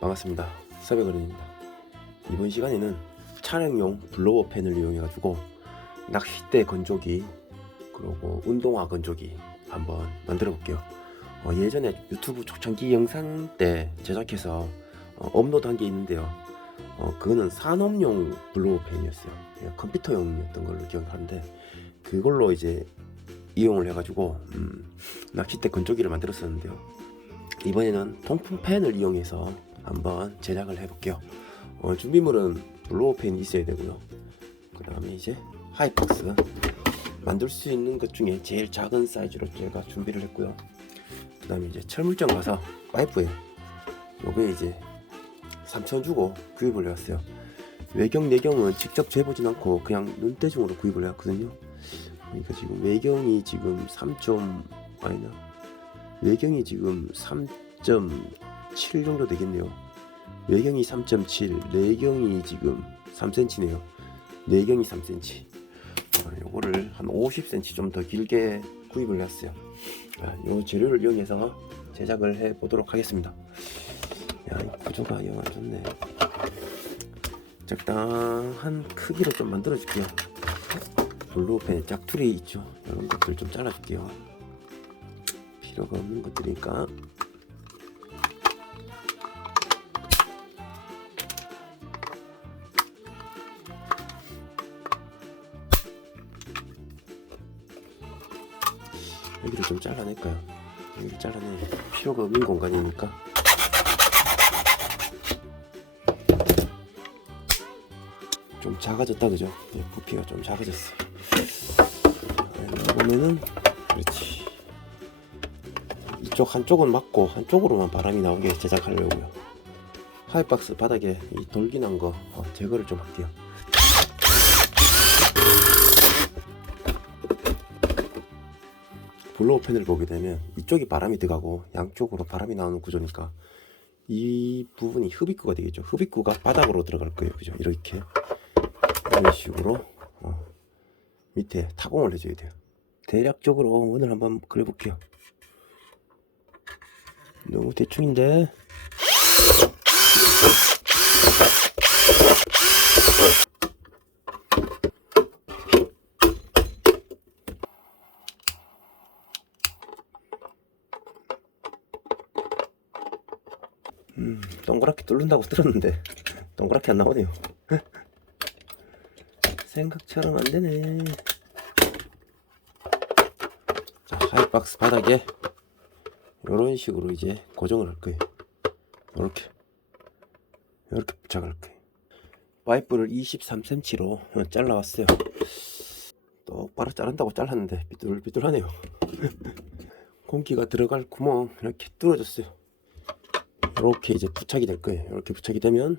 반갑습니다. 서백어른입니다. 이번 시간에는 촬영용 블로워 펜을 이용해 가지고 낚싯대 건조기 그리고 운동화 건조기 한번 만들어 볼게요. 예전에 유튜브 초창기 영상 때 제작해서 업로드 한 게 있는데요. 그거는 산업용 블로워 펜이었어요. 컴퓨터용이었던 걸로 기억하는데 그걸로 이제 이용을 해가지고 낚싯대 건조기를 만들었었는데요. 이번에는 통풍 펜을 이용해서 한번 제작을 해볼게요. 준비물은 블로워 펜이 있어야 되고요. 그 다음에 이제 하이박스 만들 수 있는 것 중에 제일 작은 사이즈로 제가 준비를 했고요. 그 다음에 이제 철물점 가서 파이프에 요게 이제 3,000원 주고 구입을 해왔어요. 외경 내경은 직접 재보진 않고 그냥 눈대중으로 구입을 해왔거든요. 그러니까 지금 외경이 지금 외경이 지금 3.7 정도 되겠네요. 외경이 3.7, 내경이 지금 3cm네요. 내경이 3cm. 요거를 한 50cm 좀 더 길게 구입을 했어요. 요 재료를 이용해서 제작을 해 보도록 하겠습니다. 야, 이 구조가 영 안 좋네. 적당한 크기로 좀 만들어 줄게요. 블로우펜에 짝투리 있죠. 이런 것들 좀 잘라 줄게요. 필요가 없는 것들이니까. 여기를 좀 잘라낼까요? 여기 잘라내. 필요가 없는 공간이니까. 좀 작아졌다, 그죠? 부피가 좀 작아졌어. 보면은 그렇지. 이쪽 한쪽은 막고 한쪽으로만 바람이 나오게 제작하려고요. 하이박스 바닥에 이 돌기 난 거 제거를 좀 할게요. 블로우 펜을 보게 되면 이쪽이 바람이 들어가고 양쪽으로 바람이 나오는 구조니까 이 부분이 흡입구가 되겠죠. 흡입구가 바닥으로 들어갈 거예요. 그죠? 이렇게 이런 식으로 밑에 타공을 해줘야 돼요. 대략적으로 원을 한번 그려볼게요. 너무 대충인데. 동그랗게 뚫는다고 들었는데 동그랗게 안 나오네요. 생각처럼 안 되네. 자, 하이박스 바닥에 이런 식으로 이제 고정을 할 거예요. 이렇게 부착할 거예요. 파이프를 23cm로 잘라왔어요. 똑바로 자른다고 잘랐는데 삐뚤삐뚤하네요. 공기가 들어갈 구멍 이렇게 뚫어줬어요. 이렇게 이제 부착이 될 거예요. 이렇게 부착이 되면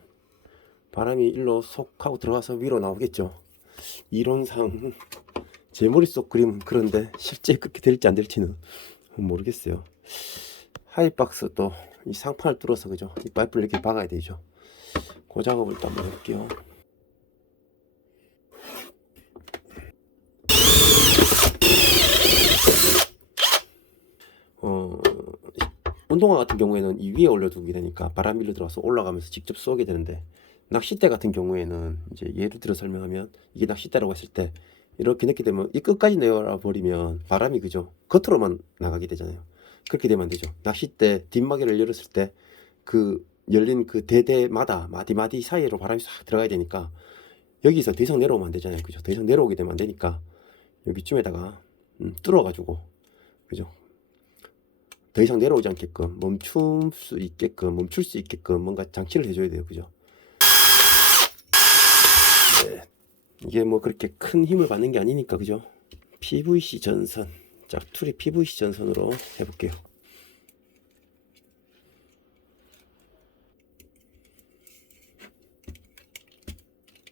바람이 일로 속 하고 들어가서 위로 나오겠죠. 이론상 제 머릿속 그림은 그런데 실제 그렇게 될지 안 될지는 모르겠어요. 하이박스 또 이 상판을 뚫어서 그죠? 이 파이프를 이렇게 박아야 되죠. 그 작업을 또 한번 해볼게요. 운동화 같은 경우에는 이 위에 올려두게 되니까 바람이 일로 들어와서 올라가면서 직접 쏘게 되는데, 낚싯대 같은 경우에는 이제 예를 들어 설명하면 이게 낚싯대라고 했을 때 이렇게 넣게 되면 이 끝까지 내려 버리면 바람이 그죠 겉으로만 나가게 되잖아요. 그렇게 되면 안 되죠. 낚싯대 뒷마개를 열었을 때 그 열린 그 대대마다 마디마디 사이로 바람이 싹 들어가야 되니까 여기서 더 이상 내려오면 안 되잖아요. 그죠? 더 이상 내려오게 되면 안 되니까 여기쯤에다가 뚫어 가지고 그죠? 더 이상 내려오지 않게끔 멈출 수 있게끔 뭔가 장치를 해줘야 돼요. 그죠? 네. 이게 뭐 그렇게 큰 힘을 받는 게 아니니까 그죠? PVC 전선, 짝투리 PVC 전선으로 해볼게요.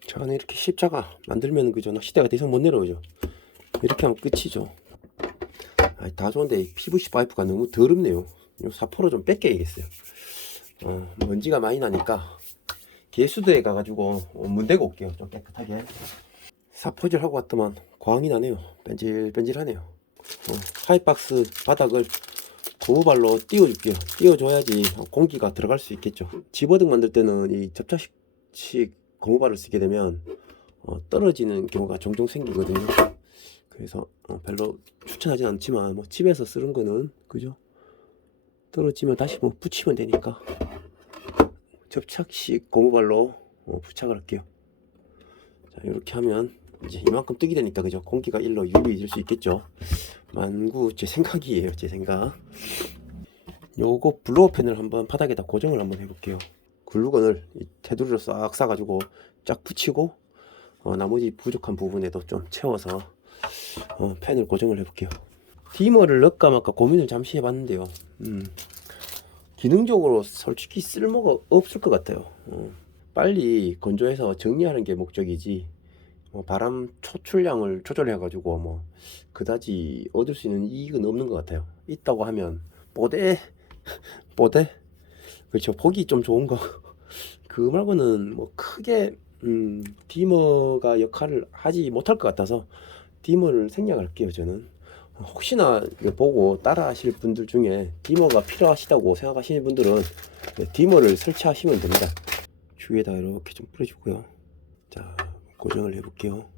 자, 이렇게 십자가 만들면 그죠? 낚싯대가 더 이상 못 내려오죠. 이렇게 하면 끝이죠. 다 좋은데 이 PVC 파이프가 너무 더럽네요. 이 사포로 좀 뺏겨야겠어요. 먼지가 많이 나니까 개수대에 가가지고 문대고 올게요. 좀 깨끗하게. 사포질 하고 왔더만 광이 나네요. 뺀질뺀질하네요. 하이박스 바닥을 고무발로 띄워줄게요. 띄워줘야지 공기가 들어갈 수 있겠죠. 집어등 만들 때는 이 접착식 고무발을 쓰게 되면 떨어지는 경우가 종종 생기거든요. 그래서 별로 추천하진 않지만 뭐 집에서 쓰는 거는 그죠? 떨어지면 다시 뭐 붙이면 되니까 접착식 고무발로 부착을 할게요. 자, 이렇게 하면 이제 이만큼 뜨게 되니까 그죠? 공기가 일로 유입될 수 있겠죠. 만구 제 생각이에요. 제 생각. 요거 블로어 펜을 한번 바닥에다 고정을 한번 해볼게요. 글루건을 테두리로 싹 싸가지고 쫙 붙이고 나머지 부족한 부분에도 좀 채워서 펜을 고정을 해볼게요. 디머를 넣을까 말까 고민을 잠시 해봤는데요. 기능적으로 솔직히 쓸모가 없을 것 같아요. 빨리 건조해서 정리하는 게 목적이지 바람 초출량을 조절해 가지고 뭐 그다지 얻을 수 있는 이익은 없는 것 같아요. 있다고 하면 뽀대 그렇죠. 보기 좀 좋은 거 그 말고는 뭐 크게 디머가 역할을 하지 못할 것 같아서 디머를 생략할게요. 저는 혹시나 이거 보고 따라 하실 분들 중에 디머가 필요하시다고 생각하시는 분들은 디머를 설치하시면 됩니다. 주위에다 이렇게 좀 뿌려주고요. 자, 고정을 해볼게요.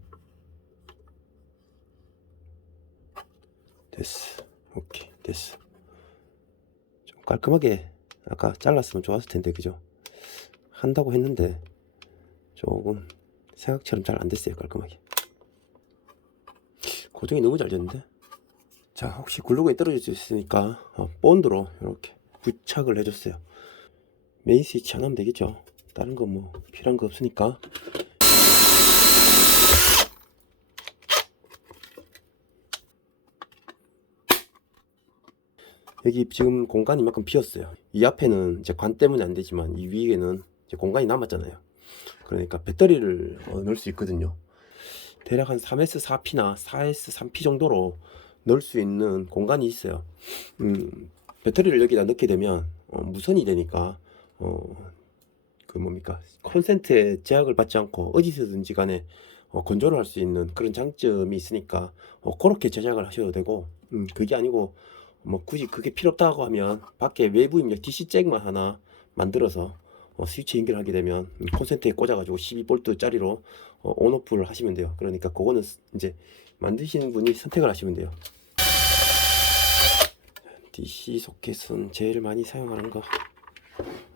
됐어. 오케이, 됐어. 좀 깔끔하게 아까 잘랐으면 좋았을 텐데 그죠? 한다고 했는데 조금 생각처럼 잘 안 됐어요. 깔끔하게 고정이 너무 잘 됐는데. 자, 혹시 글루건이 떨어질 수 있으니까 본드로 이렇게 부착을 해줬어요. 메인 스위치 하나 하면 되겠죠. 다른 거 뭐 필요한 거 없으니까. 여기 지금 공간이 이만큼 비었어요. 이 앞에는 이제 관 때문에 안 되지만 이 위에는 이제 공간이 남았잖아요. 그러니까 배터리를 넣을 수 있거든요. 대략 한 3S4P나 4S3P 정도로 넣을 수 있는 공간이 있어요. 배터리를 여기다 넣게 되면 무선이 되니까 그 뭡니까 콘센트에 제약을 받지 않고 어디서든지 간에 건조를 할 수 있는 그런 장점이 있으니까 그렇게 제작을 하셔도 되고 그게 아니고 뭐 굳이 그게 필요 없다고 하면 밖에 외부 입력 DC 잭만 하나 만들어서 스위치 연결하게 되면 콘센트에 꽂아가지고 12V 짜리로 온오프를 하시면 돼요. 그러니까 그거는 이제 만드시는 분이 선택을 하시면 돼요. DC 소켓은 제일 많이 사용하는 거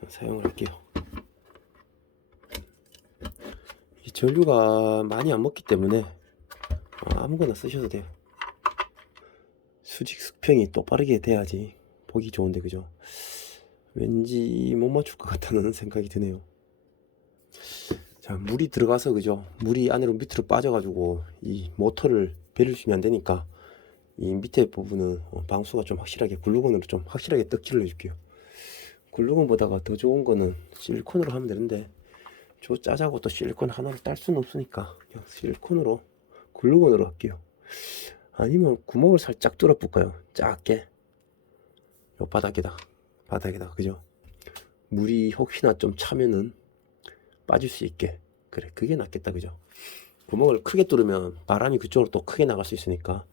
사용을 할게요. 이 전류가 많이 안 먹기 때문에 아무거나 쓰셔도 돼요. 수직 수평이 똑바르게 돼야지 보기 좋은데 그죠? 왠지 못 맞출 것 같다는 생각이 드네요. 자, 물이 들어가서 그죠? 물이 안으로 밑으로 빠져가지고 이 모터를 배를 주면 안 되니까 이 밑에 부분은 방수가 좀 확실하게 글루건으로 좀 확실하게 떡칠을 해줄게요. 글루건보다가 더 좋은 거는 실리콘으로 하면 되는데 저 짜자고 또 실리콘 하나를 딸 수는 없으니까 그냥 실리콘으로 글루건으로 할게요. 아니면 구멍을 살짝 뚫어 볼까요? 작게 요 바닥에다 그죠? 물이 혹시나 좀 차면은 빠질 수 있게 그래 그게 낫겠다 그죠? 구멍을 크게 뚫으면 바람이 그쪽으로 또 크게 나갈 수 있으니까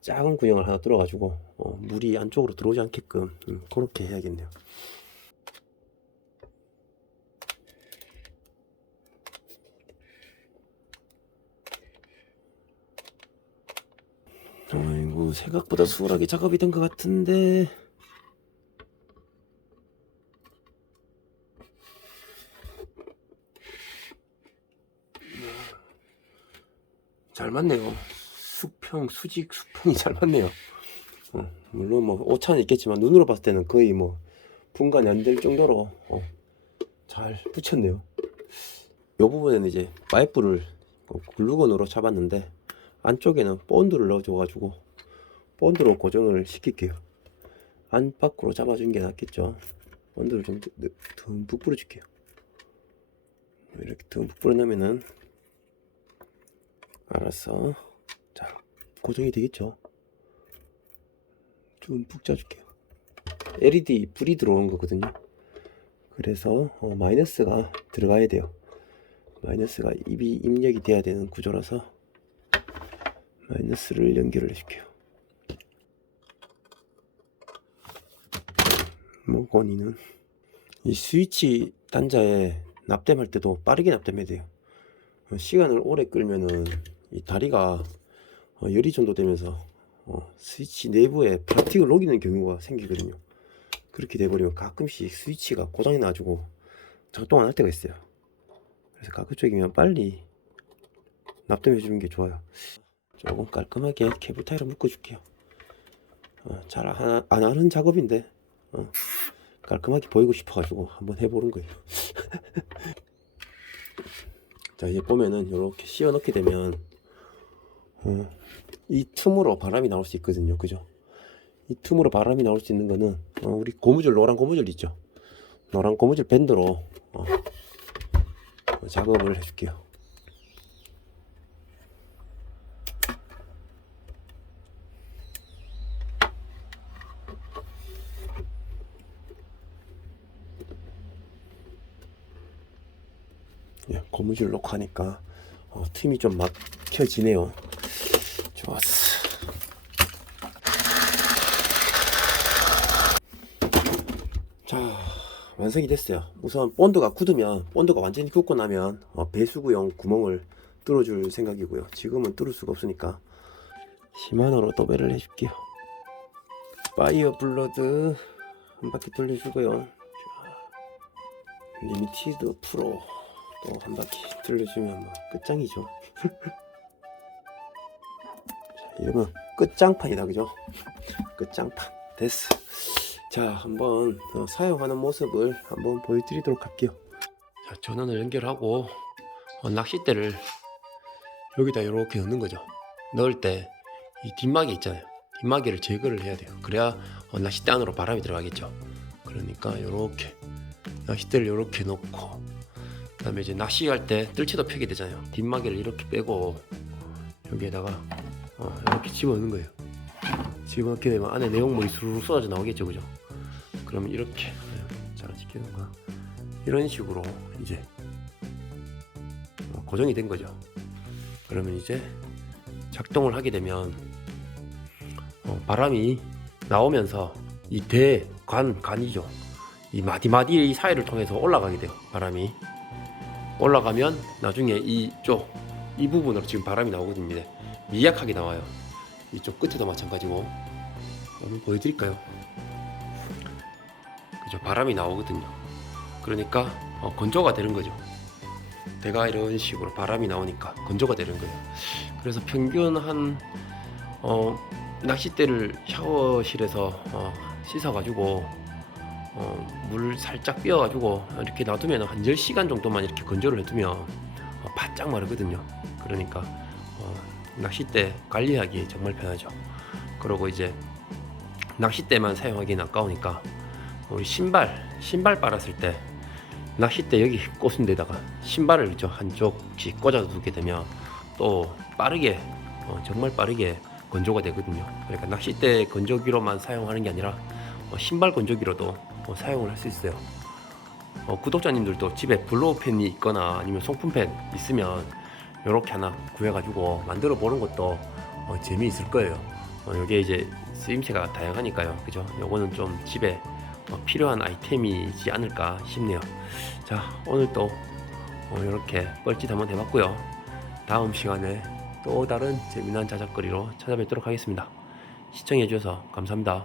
작은 구멍을 하나 뚫어 가지고 물이 안쪽으로 들어오지 않게끔 그렇게 해야겠네요. 아이고 생각보다 수월하게 작업이 된 것 같은데 잘 맞네요. 수직 수평이 잘 맞네요. 물론 뭐 오차는 있겠지만 눈으로 봤을 때는 거의 뭐 분간이 안 될 정도로 잘 붙였네요. 이 부분에는 이제 파이프를 글루건으로 잡았는데 안쪽에는 본드를 넣어줘가지고 본드로 고정을 시킬게요. 안팎으로 잡아준 게 낫겠죠. 본드를 좀 듬뿍 뿌려줄게요. 이렇게 듬뿍 뿌려놓으면은 알았어. 자, 고정이 되겠죠. 좀 푹 짜줄게요. LED 불이 들어오는 거거든요. 그래서 마이너스가 들어가야 돼요. 마이너스가 입력이 돼야 되는 구조라서 마이너스를 연결을 해줄게요. 요거니는 이 스위치 단자에 납땜할 때도 빠르게 납땜해야 돼요. 시간을 오래 끌면은 이 다리가 열이 전도되면서 스위치 내부에 플라스틱을 녹이는 경우가 생기거든요. 그렇게 돼버리면 가끔씩 스위치가 고장이 나가지고 작동 안 할 때가 있어요. 그래서 가급적이면 빨리 납땜해 주는 게 좋아요. 조금 깔끔하게 케이블 타이로 묶어줄게요. 잘 안 하는 작업인데 깔끔하게 보이고 싶어가지고 한번 해보는 거예요. 자, 이제 보면은 이렇게 씌워 넣게 되면 이 틈으로 바람이 나올 수 있거든요. 그죠? 이 틈으로 바람이 나올 수 있는 거는 우리 고무줄, 노란 고무줄 있죠? 노란 고무줄 밴드로 작업을 해줄게요. 예, 고무줄 놓고 하니까 틈이 좀 막혀지네요. 좋았어. 자, 완성이 됐어요. 우선 본드가 굳으면, 본드가 완전히 굳고 나면 배수구용 구멍을 뚫어줄 생각이고요. 지금은 뚫을 수가 없으니까 시마노로 도배를 해줄게요. 파이어 블러드 한 바퀴 돌려주고요. 리미티드 프로 또 한 바퀴 돌려주면 뭐 끝장이죠. 이러면 끝장판이다, 그죠? 끝장판 됐어. 자, 한번 사용하는 모습을 한번 보여드리도록 할게요. 자, 전원을 연결하고 낚싯대를 여기다 이렇게 넣는 거죠. 넣을 때 이 뒷마개 있잖아요. 뒷마개를 제거를 해야 돼요. 그래야 낚싯대 안으로 바람이 들어가겠죠. 그러니까 이렇게 낚싯대를 이렇게 놓고, 그 다음에 이제 낚시할 때 뜰채도 펴게 되잖아요. 뒷마개를 이렇게 빼고 여기에다가 이렇게 집어넣는 거예요. 집어넣게 되면 안에 내용물이 수르르 쏟아져 나오겠죠, 그죠? 그러면 이렇게 잘 지키는가 이런 식으로 이제 고정이 된 거죠. 그러면 이제 작동을 하게 되면 바람이 나오면서 이 간이죠. 이 마디마디 사이를 통해서 올라가게 돼요. 바람이 올라가면 나중에 이 부분으로 지금 바람이 나오거든요. 미약하게 나와요. 이쪽 끝에도 마찬가지고. 한번 보여드릴까요? 그죠? 바람이 나오거든요. 그러니까 건조가 되는 거죠. 대가 이런 식으로 바람이 나오니까 건조가 되는 거예요. 그래서 평균 한 낚싯대를 샤워실에서 씻어가지고 물 살짝 삐어가지고 이렇게 놔두면 한 10시간 정도만 이렇게 건조를 해두면 바짝 마르거든요. 그러니까 낚싯대 관리하기 정말 편하죠. 그리고 이제 낚싯대만 사용하기는 아까우니까 우리 신발 빨았을 때 낚싯대 여기 꽂은 데다가 신발을 한쪽씩 꽂아 두게 되면 또 빠르게 정말 빠르게 건조가 되거든요. 그러니까 낚싯대 건조기로만 사용하는 게 아니라 신발 건조기로도 사용을 할 수 있어요. 구독자님들도 집에 블로우팬이 있거나 아니면 송풍팬 있으면 이렇게 하나 구해가지고 만들어 보는 것도 재미있을 거예요. 이게 이제 쓰임새가 다양하니까요, 그죠? 요거는 좀 집에 필요한 아이템이지 않을까 싶네요. 자, 오늘 또 이렇게 뻘짓 한번 해봤고요. 다음 시간에 또 다른 재미난 자작거리로 찾아뵙도록 하겠습니다. 시청해주셔서 감사합니다.